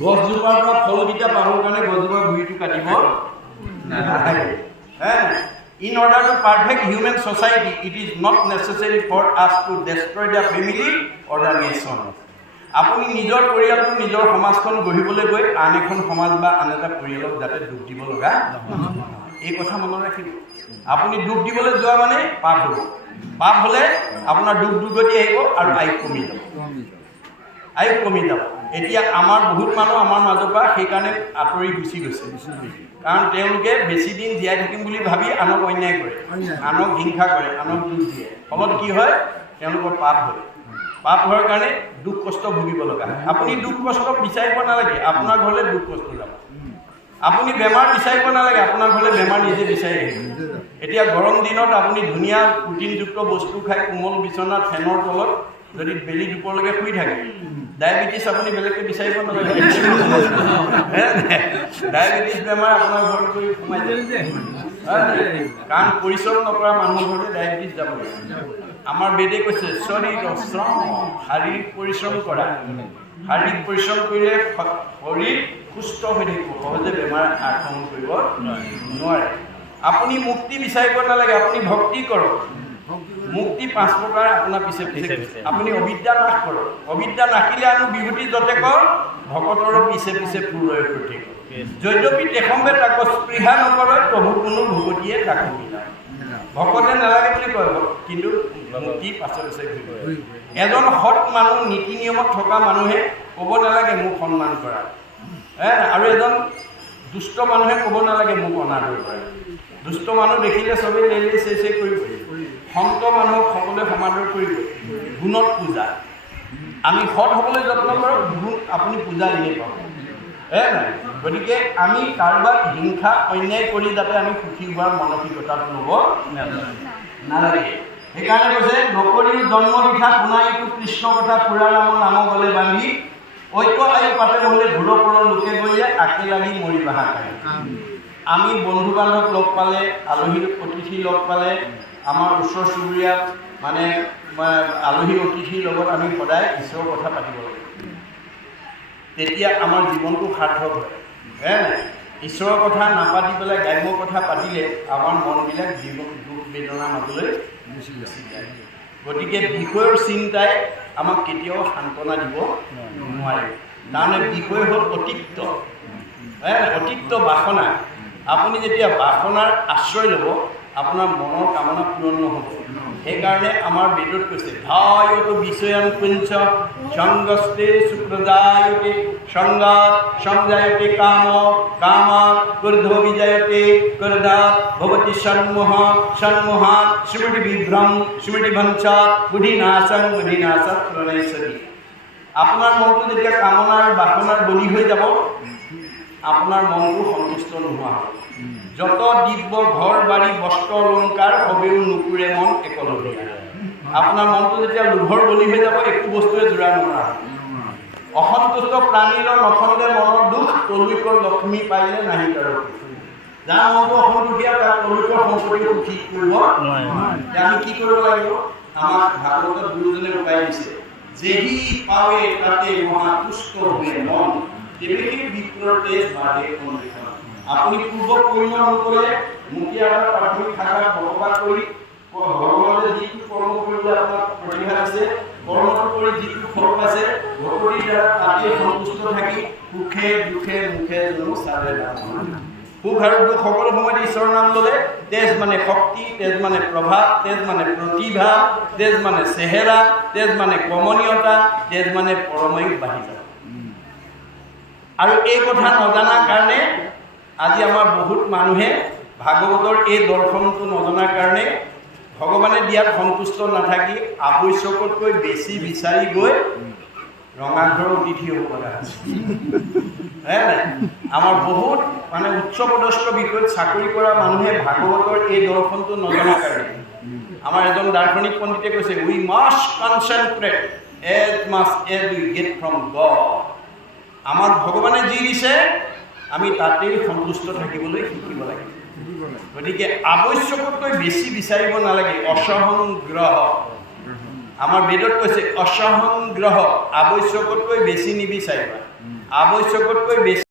গছজোপাৰ পৰা ফলকেইটা পাবৰ কাৰণে গছজোপাৰ গুৰিটো কাটিব নালাগে। In order to perfect human society, it is not necessary for us to destroy the family or the nation. আপুনি নিজৰ পৰিয়ালটো নিজৰ সমাজখন গঢ়িবলৈ গৈ আন এখন সমাজ বা আন এটা পৰিয়ালক যাতে দুখ দিব লগা এই কথা মনত ৰাখিব। আপুনি দুখ দিবলৈ যোৱা মানে পাপ হ'ব। পাপ হ'লে আপোনাৰ দুখ দুৰ্গতি আহিব আৰু আয়ুস কমি যাব। আয়ুস কমি যাব। এতিয়া আমাৰ বহুত মানুহ আমাৰ মাজৰ পৰা সেইকাৰণে আঁতৰি গুচি গৈছে, কাৰণ তেওঁলোকে বেছি দিন জীয়াই থাকিম বুলি ভাবি আনক অন্যায় কৰে, আনক হিংসা কৰে, আনক দুখ দিয়ে। ফলত কি হয়? তেওঁলোকৰ পাপ হয়। পাপ হোৱাৰ কাৰণে দুখ কষ্ট ভুগিব লগা হয়। আপুনি দুখ কষ্ট বিচাৰিব নালাগে, আপোনাৰ ঘৰলৈ দুখ কষ্ট যাব। আপুনি বেমাৰ বিচাৰিব নালাগে, আপোনাৰ ঘৰলৈ বেমাৰ নিজে বিচাৰি আহিব। এতিয়া গৰম দিনত আপুনি ধুনীয়া প্ৰটিনযুক্ত বস্তু খাই কোমল বিচনাত ফেনৰ তলত যদি বেলি দুপৰলৈকে শুই থাকে, ডায়েবেটিছ আপুনি বেলেগকৈ বিচাৰিব নালাগে। ডায়েবেটিছ বেমাৰ আপোনাৰ ঘৰত গৈ সোমাই যায়, কাৰণ পৰিশ্ৰম নকৰা মানুহৰ ঘৰতে ডায়েবেটিছ যাব। আমাৰ বেদে কৈছে শৰীৰ শ্ৰম, শাৰীৰিক পৰিশ্ৰম কৰা। শাৰীৰিক পৰিশ্ৰম কৰিলে শৰীৰ সুস্থ হৈ থাকিব, সহজে বেমাৰ আক্ৰমণ কৰিব নোৱাৰে। আপুনি মুক্তি বিচাৰিব নালাগে, আপুনি ভক্তি কৰক। মুক্তি 5 প্ৰকাৰ আপোনাৰ পিছে পিছে। আপুনি অবিদ্যা নাশ কৰক। অবিদ্যা নাশিলে আনো বিভূতি যতে কৰ, ভকতৰ পিছে পিছে ফুৰয় কৰি থাকিব। যদ্যপি তেখম্বে তাক স্পৃহা নকৰে, প্ৰভু কোনো ভকতিয়ে তাক মিলায়। ভকতে নালাগে বুলি কয়, কিন্তু মুক্তি পাছে পাছে ঘূৰিব। এজন সৎ মানুহ, নীতি নিয়মত থকা মানুহে ক'ব নালাগে মোক সন্মান কৰা, আৰু এজন দুষ্ট মানুহে ক'ব নালাগে মোক অনাদৰ কৰে। দুষ্ট মানুহ দেখিলে চবেই লেই লেই চেই চেই কৰিব। সন্ত মানুহক সকলোৱে সমাদৰ কৰিব। গুণত পূজা। আমি সৎ হ'বলৈ যত্ন কৰোঁ, গুণ আপুনি পূজা দিয়ে পাব। নাই, গতিকে আমি কাৰোবাক হিংসা অন্যায় কৰি যাতে আমি সুখী হোৱাৰ মানসিকতাটো ল'ব নালাগে। সেইকাৰণে কৈছে নকৰি জন্ম বিঠা শুনাইতো কৃষ্ণ কথা পুৰা ৰাম নাম গলে বান্ধি, ঐক্য আয়ু পাতে হ'লে ঘূৰপৰ লোকে গলে আকে লাগি মৰি বাহা খায়। আমি বন্ধু বান্ধৱ লগ পালে, আলহী অতিথি লগ পালে, আমাৰ ওচৰ চুবুৰীয়া মানে আলহী অতিথিৰ লগত আমি সদায় ঈশ্বৰৰ কথা পাতিব লাগে। তেতিয়া আমাৰ জীৱনটো সাৰ্থক হয়। ঈশ্বৰৰ কথা নাপাতি পেলাই গ্ৰাম্য কথা পাতিলে আমাৰ মনবিলাক দুখ বেদনাৰ মাজলৈ গুচি যায়। গতিকে বিষয়ৰ চিন্তাই আমাক কেতিয়াও সান্তনা দিব নোৱাৰে। তাৰমানে বিষয় হ'ল অতিক্ত, অতিক্ত বাসনা। আপুনি যেতিয়া বাসনাৰ আশ্ৰয় ল'ব, আপোনাৰ মনৰ কামনা পূৰণ নহ'ব। সেইকাৰণে আমাৰ বেদত কৈছে ধায়তো বিষয়ান পুঞ্চ সংগস্তে সুপ্ৰজায়তে সংগাত সংজায়তে কাম কামাত ক্ৰোধ বিজয়তে ক্ৰোধাত ভবতি সন্মোহ সন্মোহাত স্মৃতি বিভ্ৰম স্মৃতি ভঞ্চাত বুদ্ধিনাশং বুদ্ধিনাশাত প্ৰণয়সতি। আপোনাৰ মনটো যেতিয়া কামনাৰ বাসনাৰ বলি হৈ যাব, আপোনাৰ মনটো সন্তুষ্ট নোহোৱা হ'ব। যত দিব্য ঘৰ বাৰী বস্ত্ৰ অলংকাৰ সবেও নুপুৰে মন একলগীয়া। আপোনাৰ মনটো যেতিয়া লোভৰ বলি হৈ যাব, একো বস্তুৱে জোৰা নকৰা। অসন্তুষ্ট প্ৰাণীৰ নখন্দে মনৰ দুখ, তলুকৰ লক্ষ্মী পাইলে নাহি তাৰ। যাৰ মনটো অসন্তুষ্টীয়া তাৰ তলুকৰ সম্পত্তিও ঠিক কৰিব নোৱাৰে। আমি কি কৰিব লাগিব? আমাক ভাগৱতত গুৰুজনে উপায় দিছে, যেহি পাৱে তাতে মহা তুষ্ট হৈ মন, তেৱেহি বিপ্ৰৰ তেজ বাঢ়ে অনুলিখন। আপুনি পূৰ্ব পুণ্য নকৰে, মুখীয়া প্ৰাথমিক শাখাত বসবাস কৰি ভগৱানে যিটো কৰ্ম কৰিবলৈ আপোনাক প্ৰতিভা আছে, কৰ্মটো কৰি যিটো ফল পাইছে, ভকতিৰ দ্বাৰা তাতে সন্তুষ্ট থাকি সুখে দুখে মুখে জনো চালে সুখ আৰু দুখ সকলো সময়তে ঈশ্বৰৰ নাম ল'লে। তেজ মানে শক্তি, তেজ মানে প্ৰভাৱ, তেজ মানে প্ৰতিভা, তেজ মানে চেহেৰা, তেজ মানে কমনীয়তা, তেজ মানে পৰমায়ুস বাঢ়ি যায়। আৰু এই কথা নজনাৰ কাৰণে আজি আমাৰ বহুত মানুহে ভাগৱতৰ এই দৰ্শনটো নজনাৰ কাৰণে ভগৱানে দিয়াত সন্তুষ্ট নাথাকি আৱশ্যকতকৈ বেছি বিচাৰি গৈ ৰঙাঘৰৰ অতিথি হ'ব লগা হৈছে। আমাৰ বহুত মানে উচ্চ পদস্থ বিষয়ত চাকৰি কৰা মানুহে ভাগৱতৰ এই দৰ্শনটো নজনাৰ কাৰণে। আমাৰ এজন দাৰ্শনিক পণ্ডিতে কৈছে we must concentrate as much as we get from God. আমাক ভগৱানে যি দিছে আমি তাতেই সন্তুষ্ট থাকিবলৈ শিকিব লাগে। গতিকে আৱশ্যকতকৈ বেছি বিচাৰিব নালাগে। অসহং গ্ৰহ, আমাৰ বেদত কৈছে অসহংগ্ৰহ, আৱশ্যকতকৈ বেছি নিবিচাৰিবা, আৱশ্যকতকৈ বেছি